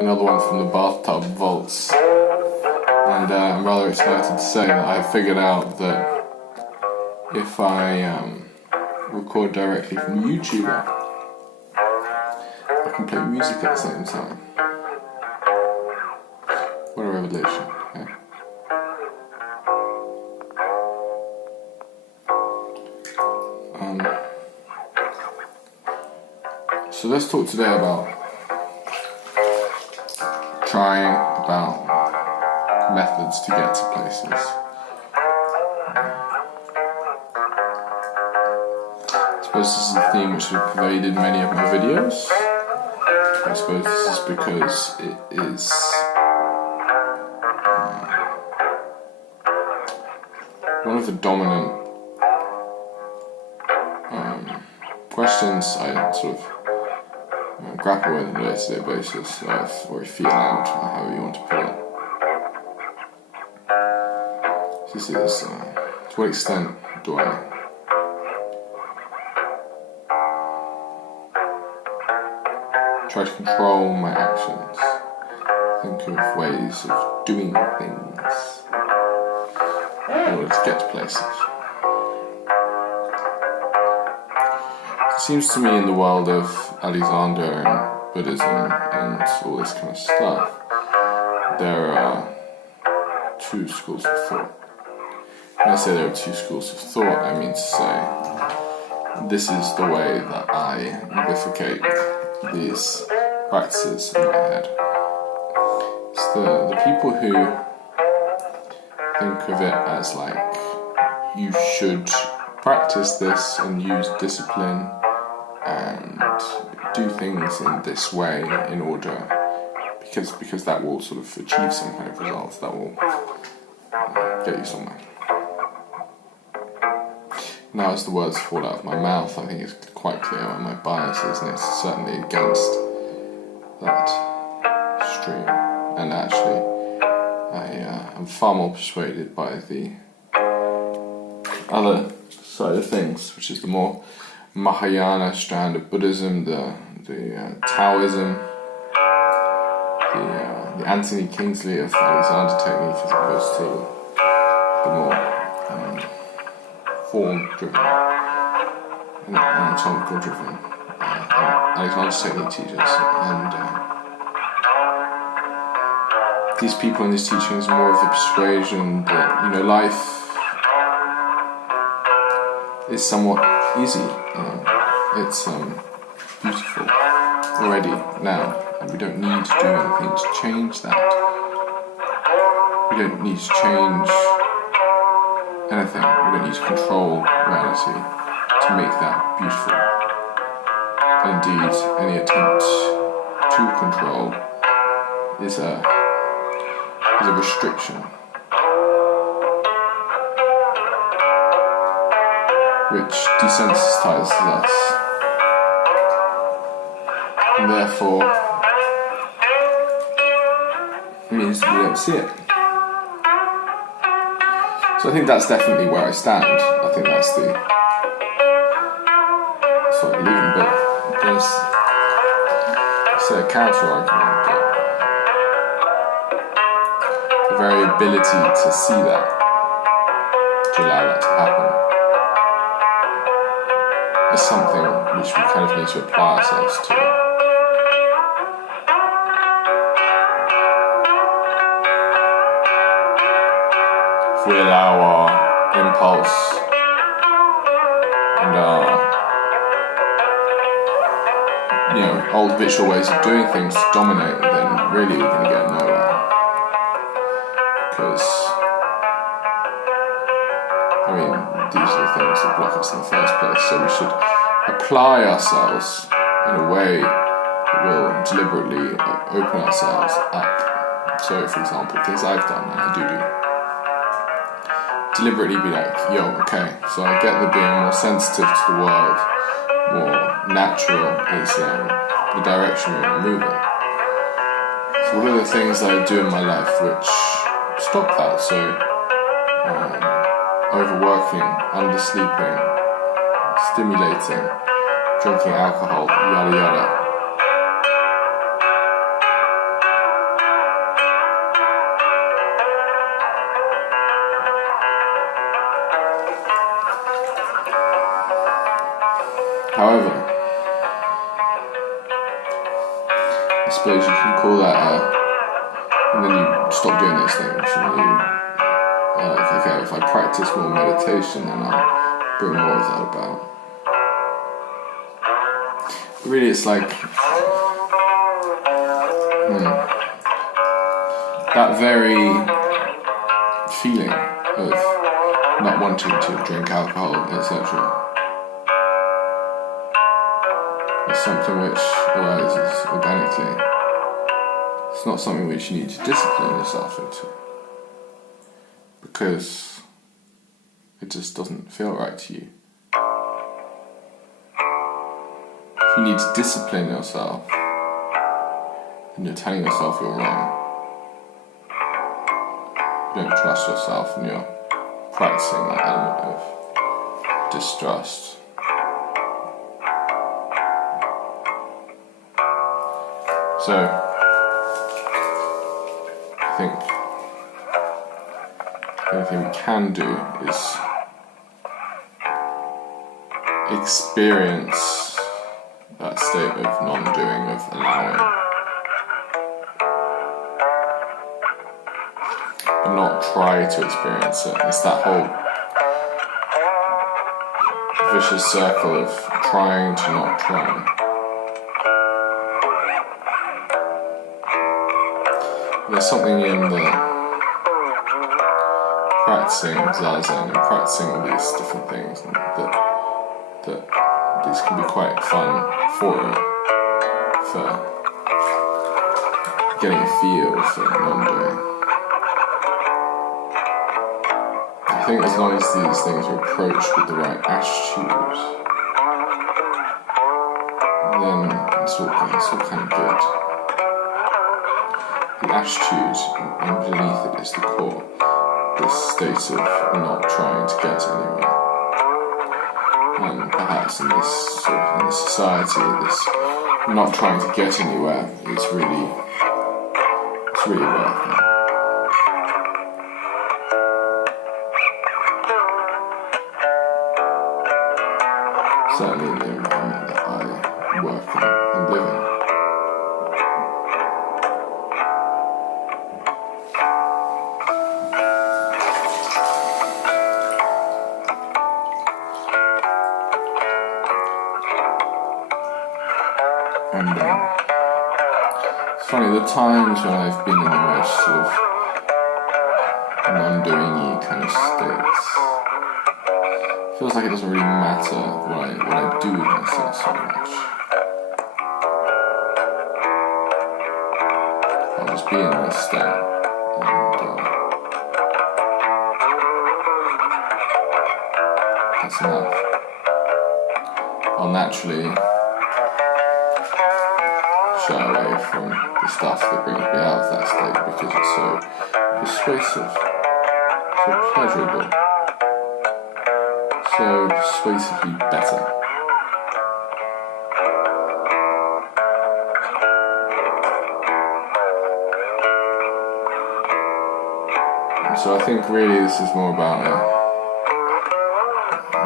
another one from the Bathtub Vaults, and I'm rather excited to say that I figured out that if I record directly from YouTube, I can play music at the same time. What a revelation, okay? So let's talk today about methods to get to places. I suppose this is a theme which has pervaded many of my videos. I suppose this is because it is one of the dominant questions I sort of grapple with on a day-to-day basis, or feel out, or however you want to put it. So you see this, to what extent do I try to control my actions, think of ways of doing things in order to get to places. It seems to me in the world of Alexander and Buddhism and all this kind of stuff, there are two schools of thought. When I say there are two schools of thought, I mean to say this is the way that I amplificate these practices in my head. It's the people who think of it as like, you should practice this and use discipline and do things in this way in order, because that will sort of achieve some kind of results, that will get you somewhere. Now as the words fall out of my mouth, I think it's quite clear what my bias is, and it's certainly against that stream. And actually, I'm far more persuaded by the other side of things, which is the more Mahayana strand of Buddhism, the Taoism, the Anthony Kingsley of Alexander technique, as opposed to the more form-driven and anatomical-driven Alexander's technique teachers. And these people in these teachings are more of the persuasion that, life is somewhat easy. It's beautiful already now, and we don't need to do anything to change that. We don't need to change anything. We don't need to control reality to make that beautiful. And indeed, any attempt to control is a restriction, which desensitizes us, and therefore means that we don't see it. So I think that's definitely where I stand. I think that's the sort of believing, but there's, say, a counter argument that the very ability to see that, to allow that to happen, is something which we kind of need to apply ourselves to. If we allow our impulse and our old habitual ways of doing things to dominate, then really we're going to get nowhere. Because these are the things that block us in the first place. So we should apply ourselves in a way that will deliberately open ourselves up. So, for example, things I've done, and I do, deliberately be like, okay, so I get that being more sensitive to the world, more natural is the direction we're moving. So what are the things that I do in my life which stop that? So, overworking, undersleeping, stimulating, drinking alcohol, yada yada. I suppose you can call that and then you stop doing those things and you are like, okay, if I practice more meditation then I'll bring more of that about. But really it's like that very feeling of not wanting to drink alcohol, etc. is something which arises organically. It's not something which you need to discipline yourself into, because it just doesn't feel right to you. If you need to discipline yourself, then you're telling yourself you're wrong. You don't trust yourself and you're practicing that element of distrust. So, I think the only thing we can do is experience that state of non-doing, of allowing, but not try to experience it. It's that whole vicious circle of trying to not try. There's something in the practicing Zazen and practicing all these different things that these can be quite fun for getting a feel for non-doing. I think as long as these things are approached with the right attitude, then it's all kind of good. The attitude underneath it is the core, this state of not trying to get anywhere. And perhaps in this society, this not trying to get anywhere it's really worth it. Certainly in the environment that I work in and live in. And it's funny, the times when I've been in the most sort of non-doing-y kind of states, it feels like it doesn't really matter what I do with myself so much. I'll just be in this state, and that's enough. I'll naturally shy away from the stuff that brings me out of that state because it's so persuasive, so pleasurable, so persuasively better. And so I think really this is more about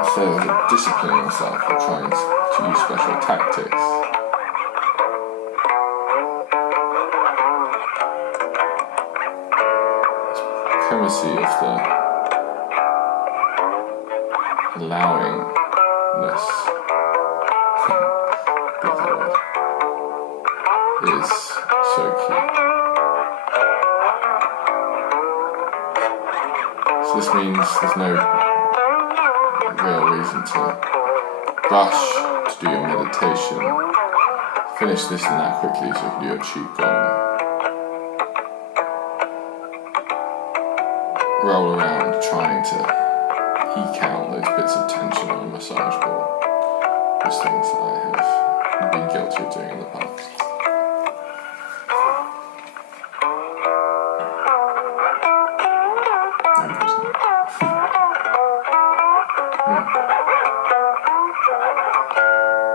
instead of disciplining yourself or trying to use special tactics, primacy of the allowingness is so key. So this means there's no real reason to rush to do your meditation, finish this and that quickly so you can do your Qigong, roll around trying to eke out those bits of tension on a massage ball. Those things that I have been guilty of doing in the past.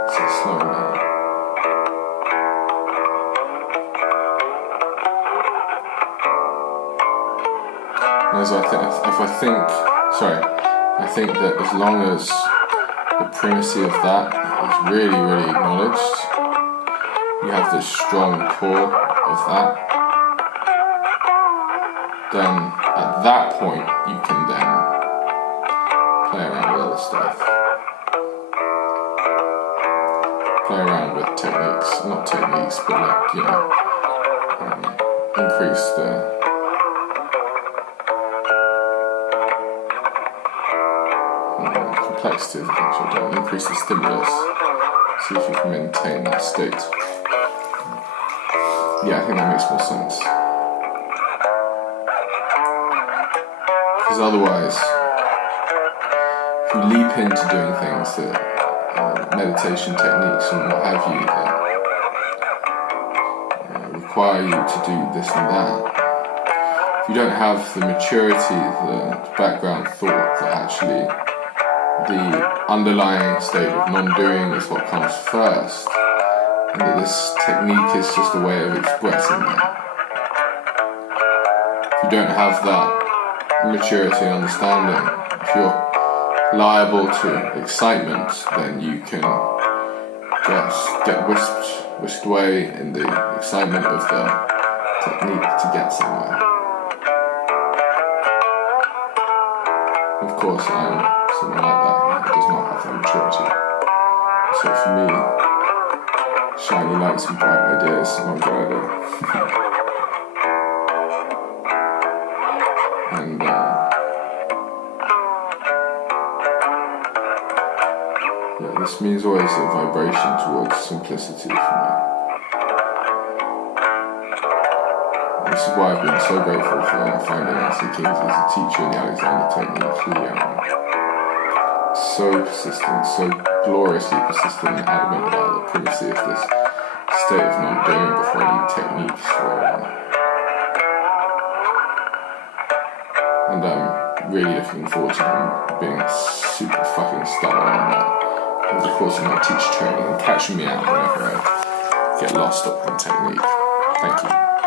So slow down. So I think that as long as the primacy of that is really, really acknowledged, you have this strong core of that, then at that point you can then play around with other stuff. Play around with techniques, not techniques, but like, you know, increase the complexity of the things you're doing, increase the stimulus, see if you can maintain that state. Yeah, I think that makes more sense. Because otherwise, if you leap into doing things that meditation techniques and what have you that require you to do this and that, if you don't have the maturity, the background thought that actually the underlying state of non-doing is what comes first, and that this technique is just a way of expressing that. If you don't have that maturity and understanding, if you're liable to excitement, then you can just get whisked away in the excitement of the technique to get somewhere. Of course, I'm someone like that who does not have the maturity. So for me, shiny lights and bright ideas are not a good idea. And yeah, this means always a vibration towards simplicity for me. This is why I've been so grateful for finding Anthony Kings as a teacher in the Alexander technique. He so persistent, so gloriously persistent and adamant about the primacy of this state of non-doing before any techniques and I'm really looking forward to him being super fucking stellar on that over the course of my teacher training and catching me out whenever I get lost up in technique. Thank you.